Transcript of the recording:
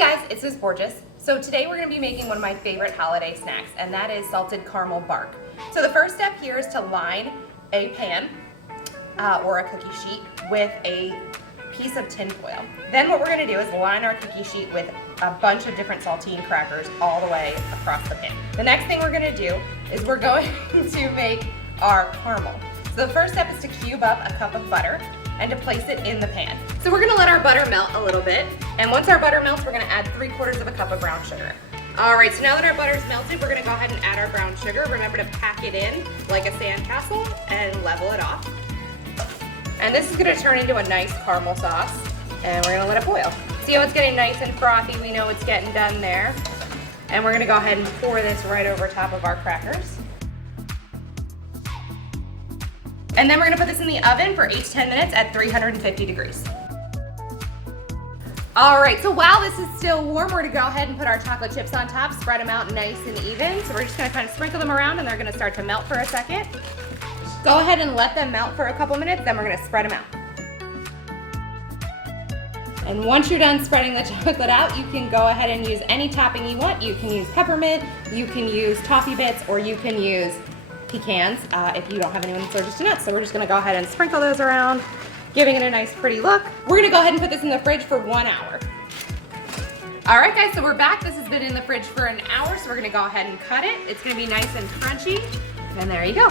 guys, it's Miss Borgnis. So today we're going to be making one of my favorite holiday snacks, and that is salted caramel bark. So the first step here is to line a pan or a cookie sheet with a piece of tin foil. Then what we're going to do is line our cookie sheet with a bunch of different saltine crackers all the way across the pan. The next thing we're going to do is we're going to make our caramel. So the first step is to cube up a cup of butter and to place it in the pan. So we're gonna let our butter melt a little bit, and once our butter melts, we're gonna add 3/4 of a cup of brown sugar. All right, so now that our butter's melted, we're gonna go ahead and add our brown sugar. Remember to pack it in like a sandcastle and level it off. And this is gonna turn into a nice caramel sauce, and we're gonna let it boil. See how it's getting nice and frothy? We know it's getting done there. And we're gonna go ahead and pour this right over top of our crackers. And then we're gonna put this in the oven for 8 to 10 minutes at 350 degrees. All right, so while this is still warm, we're gonna go ahead and put our chocolate chips on top, spread them out nice and even. So we're just gonna kind of sprinkle them around and they're gonna start to melt for a second. Go ahead and let them melt for a couple minutes, then we're gonna spread them out. And once you're done spreading the chocolate out, you can go ahead and use any topping you want. You can use peppermint, you can use toffee bits, or you can use pecans if you don't have anyone that's allergic to nuts. So we're just gonna go ahead and sprinkle those around, giving it a nice pretty look. We're gonna go ahead and put this in the fridge for 1 hour. All right guys, so we're back. This has been in the fridge for an hour, so we're gonna go ahead and cut it. It's gonna be nice and crunchy, and there you go.